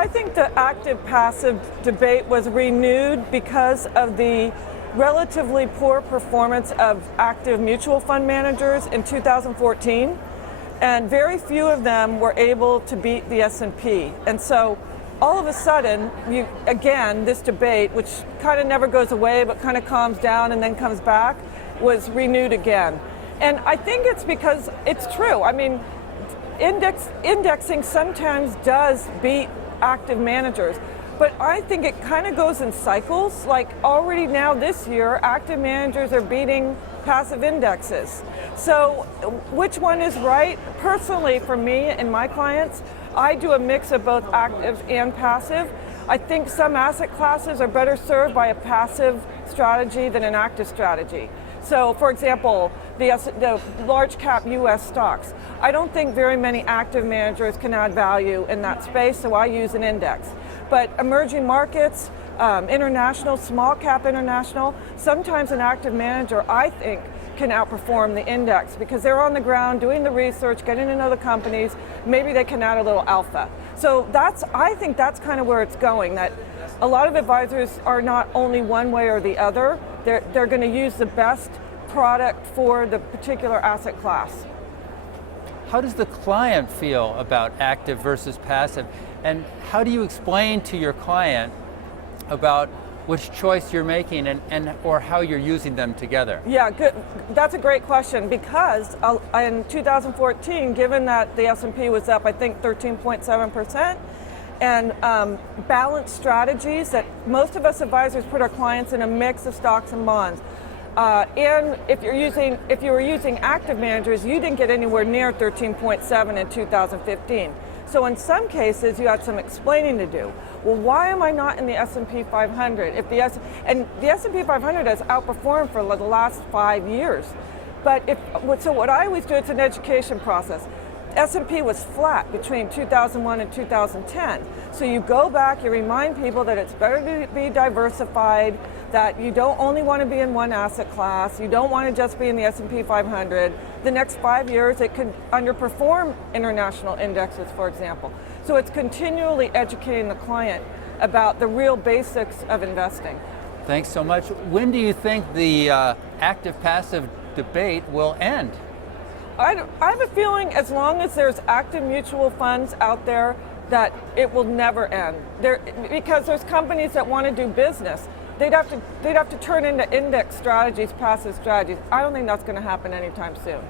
I think the active passive debate was renewed because of the relatively poor performance of active mutual fund managers in 2014, and very few of them were able to beat the S&P. And so all of a sudden, again, this debate, which kind of never goes away but kind of calms down and then comes back, was renewed again. And I think it's because it's true. I mean, indexing sometimes does beat active managers, but I think it kind of goes in cycles. Like already now this year, active managers are beating passive indexes. So which one is right? Personally, for me and my clients, I do a mix of both active and passive. I think some asset classes are better served by a passive strategy than an active strategy. So, for example, the large cap US stocks. I don't think very many active managers can add value in that space, so I use an index. But emerging markets, international, small cap international, sometimes an active manager, I think, can outperform the index because they're on the ground doing the research, getting to know the companies, maybe they can add a little alpha. So I think that's kind of where it's going, that a lot of advisors are not only one way or the other, they're going to use the best product for the particular asset class. How does the client feel about active versus passive? And how do you explain to your client about which choice you're making or how you're using them together? Yeah, good. That's a great question because in 2014, given that the S&P was up, I think 13.7%, and balanced strategies that most of us advisors put our clients in a mix of stocks and bonds. And if you were using active managers, you didn't get anywhere near 13.7 in 2015. So in some cases, you had some explaining to do. Well, why am I not in the S&P 500? And the S&P 500 has outperformed for the last 5 years. So what I always do, it's an education process. S&P was flat between 2001 and 2010. So you go back, you remind people that it's better to be diversified, that you don't only want to be in one asset class, you don't want to just be in the S&P 500. The next 5 years it could underperform international indexes, for example. So it's continually educating the client about the real basics of investing. Thanks so much. When do you think the active-passive debate will end? I have a feeling as long as there's active mutual funds out there that it will never end. Because there's companies that want to do business. They'd have to turn into index strategies, passive strategies. I don't think that's going to happen anytime soon.